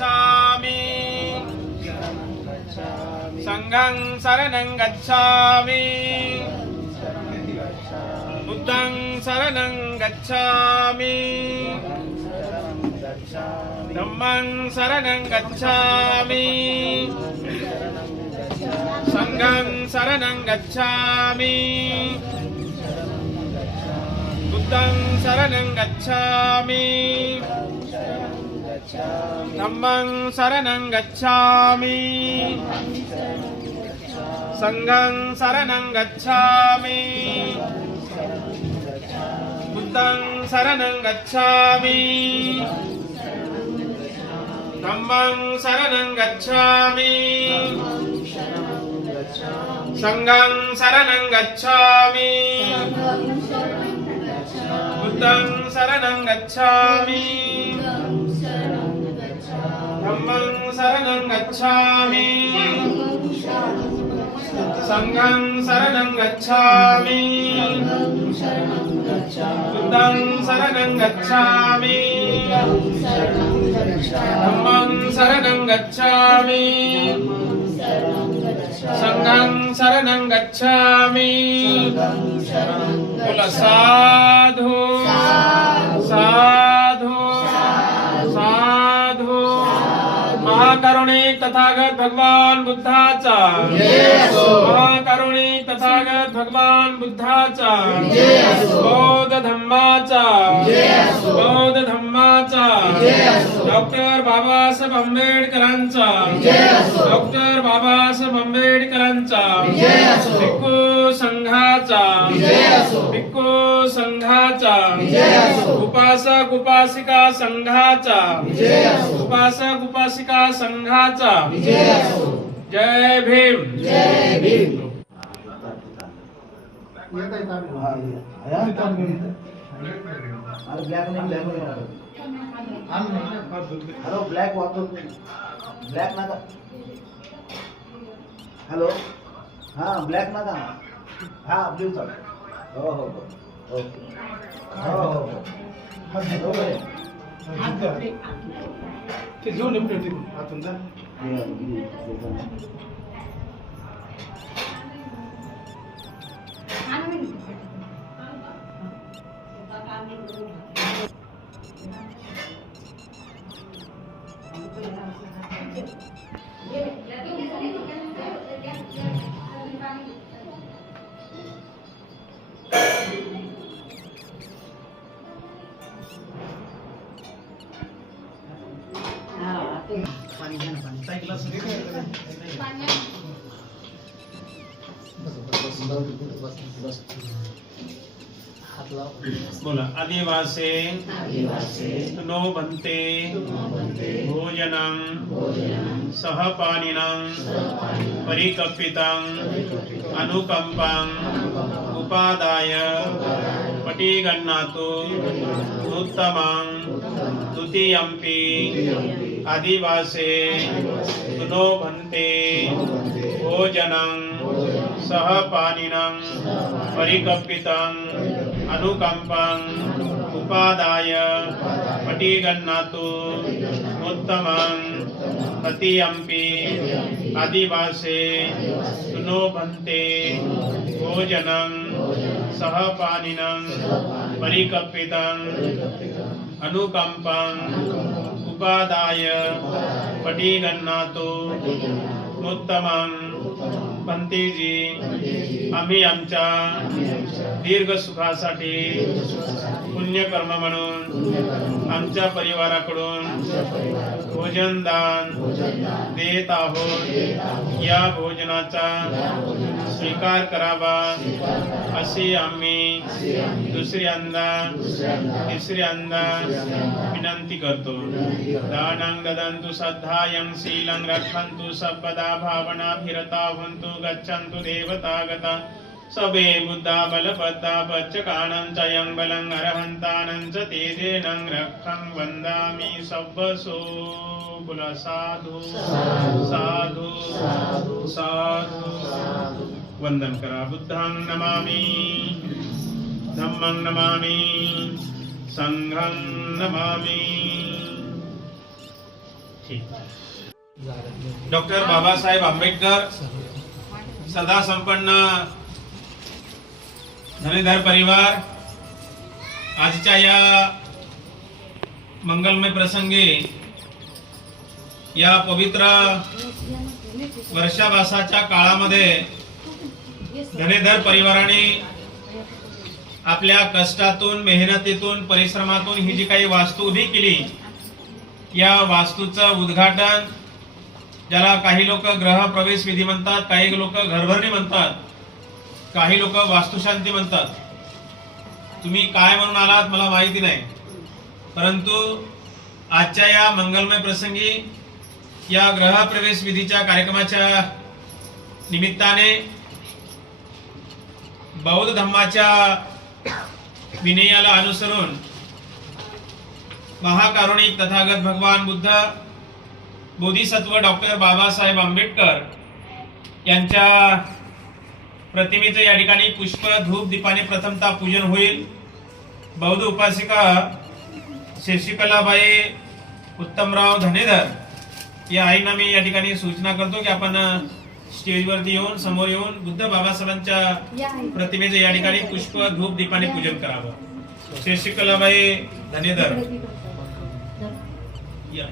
गच्छामि संघं शरणं गच्छामि बुद्धं शरणं गच्छामि धम्मं शरणं गच्छामि संघं शरणं गच्छामि बुद्धं शरणं गच्छामि धम्मं शरणं गच्छामि संघं शरणं गच्छामि बुद्धं शरणं गच्छामि धम्मं शरणं गच्छामि संघं शरणं गच्छामि बुद्धं शरणं गच्छामि धम्मं शरणं गच्छामि संघं शरणं गच्छामि बुद्धं शरणं गच्छामि धम्मं शरणं गच्छामि संघं शरणं गच्छामि बोला साधु साधु साधु महाकरुणिक तथागत भगवान बुद्धाचा महाकरुणिक तथागत भगवान बुद्धाचा बौद्ध धम्माचा बौद्ध धम्माचा डॉक्टर बाबासाहेब आंबेडकरांचा डॉक्टर बाबासाहेब आंबेडकरांचा भिक्खू संघाचा भिक्खू संघाचा उपासक उपासिका संघाचा उपासक उपासिका संघाचा जय भीम जय भीम हॅलो ब्लॅक वापरू ब्लॅक नका हॅलो हां ब्लॅक नका हां ब्ल्यू चालेल हो हो हो ओके हो हो हो ते जो निपटे आतून जा बोला आदिवासी नो भन्ते भोजनं सहपानिनं परिकल्पितं अनुकंपं उपादाय पटिगन्नातु उत्तमं द्वितीयंपि आदिवासी नो भन्ते भोजनं सहपानिनं परिकल्पितं अनुकंपं उपादाय पटिगन्नातु उत्तमं तृतीयंपि आदिवासी नो भन्ते भोजनं सहपानिनं परिकल्पितं अनुकंपं उपादाय पटिगन्नातु उत्तमं पंतीजी आम्ही आमच्या दीर्घ सुखासाठी पुण्यकर्म म्हणून आमच्या परिवाराकडून भोजन दान देत आहोत। या भोजनाचा स्वीकार करावा अशी आम्ही दुसऱ्यांदा तिसऱ्यांदा विनंती करतो। दानं ददन्तु श्रद्धायं शीलं रक्षन्तु सर्वदा भावनाभिरता भवन्तु गच्छन्तु देवतागता सबे बुद्धा बलपद्धा पच्चकानं च यं बलं अरहन्तानं च तेजेनं रक्षं वन्दामि सब्बसो बुला साधु साधु साधु वंदन करा। बुद्धं नमामि धम्मं नमामि संघं नमामि। डॉक्टर बाबासाहेब आंबेडकर सदा संपन्न धनेधर परिवार आजच्या या मंगलमय प्रसंगी या पवित्र वर्षावासाच्या काळामध्ये धनेधर परिवाराने आपल्या कष्टातून, मेहनतीतून, परिश्रमातून ही जी काही वास्तू उभी केली, या वास्तूचं उद्घाटन, ज्याला काही लोक ग्रह प्रवेश विधी म्हणतात, काही लोक घरभरणी म्हणतात, काही लोक वास्तुशांती म्हणतात. तुम्ही काय म्हणून आलात मला माहिती नाही, परंतु आजच्या या मंगलमय प्रसंगी या ग्रह प्रवेश विधीच्या कार्यक्रमाच्या निमित्ताने बौद्ध धम्माच्या विनयाला अनुसरून महाकारुणिक तथागत भगवान बुद्ध बोधिसत्व डॉक्टर बाबासाहेब आंबेडकर यांच्या प्रतिमेचे या ठिकाणी पुष्प धूप दीपाने प्रथमतः पूजन होईल. बौद्ध उपासिका शशिकलाबाई उत्तमराव धनेधर या आईंना मी या ठिकाणी सूचना करतो की आपण स्टेजवरती येऊन, समोर येऊन बुद्ध बाबासाहेबांच्या प्रतिमेचे या ठिकाणी पुष्प धूप दीपाने पूजन करावं. शशिकलाबाई धनेधर या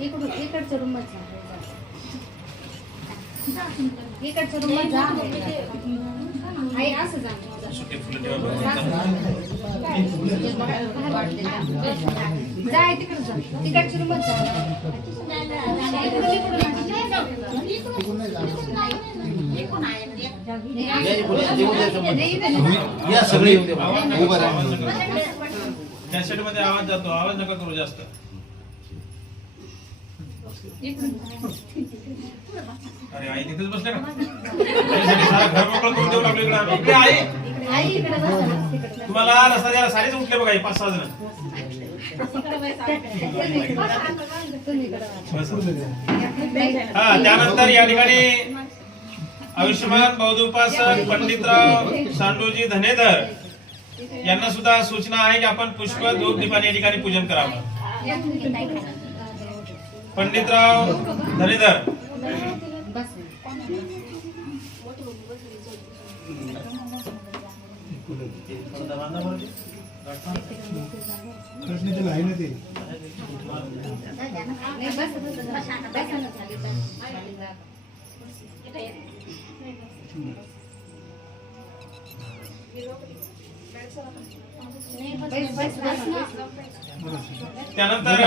इकडच्या रूममध्ये इकडच्या रूममध्ये जा. आई असं जा. जाय तिकडे जा. तिकडच्या रूममध्ये या सगळे उभं राहा. कॅसेट मध्ये आवाज जातो, आवाज नका करू जास्त. अरे आई तिथेच बसले का? सारा घर मोकळं करून देऊ लागलो इकडे. इकडे आई तुम्हाला रस्ता द्यायला सारेच उठले बघा, 5-6 जण. त्यानंतर या ठिकाणी आयुष्यमान बौद्ध उपासक पंडितराव सांडूजी धनेधर यांना सुद्धा सूचना आहे की आपण पुष्प धूप दीपाने या ठिकाणी पूजन करावं. पंडितराव धनेधर त्यानंतर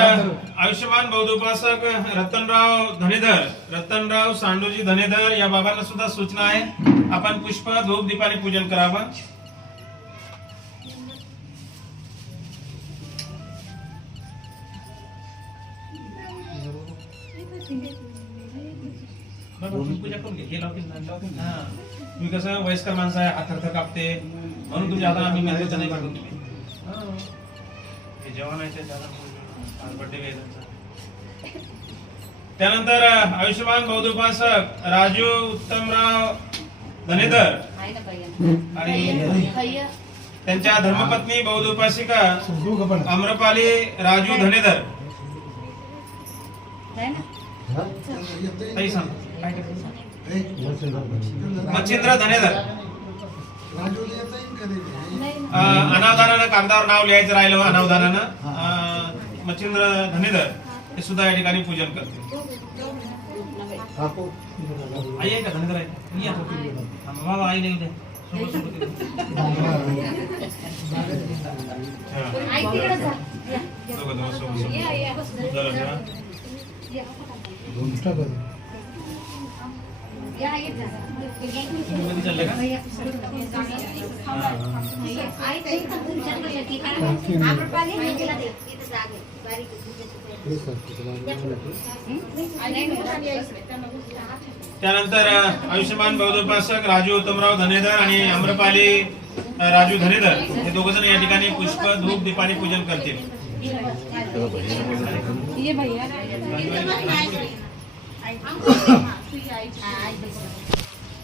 आयुष्यमान बौद्ध उपासक रतनराव सांडूजी धनेधर या बाबांना सुद्धा सूचना आहे आपण पुष्प धूप दीपाने पूजन करावं. पूजा करून घे. हे लावतील ना. मी कसं वयस्कर माणसं आहे, हात थरथर कापते म्हणून तुमच्या हाताला आम्ही मेहनत नाही करतो. जेवण त्यानंतर आयुष्यमान बौद्ध उपासक राजू उत्तमराव धनेधर आणि त्यांच्या धर्मपत्नी बौद्ध उपासिका आम्रपाली राजू धनेधर. मच्छिंद्र धनेधर. अनावधानानं कागदावर नाव लिहायचं राहिलं, अनावधानानं मच्छिंद्र धनेधर हे सुद्धा या ठिकाणी पूजन करते. आई आहे का धनेधर आहे? बाबा आई नाही चालले का? त्यानंतर आयुष्यमान बौद्ध उपासक राजू उत्तमराव धनेधर आणि आम्रपाली राजू धनेधर हे दोघ जण या ठिकाणी पुष्प धूप दीपाने पूजन करतील.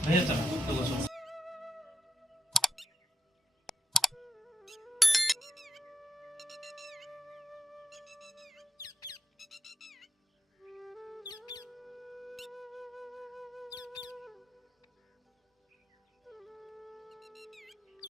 भैया चला.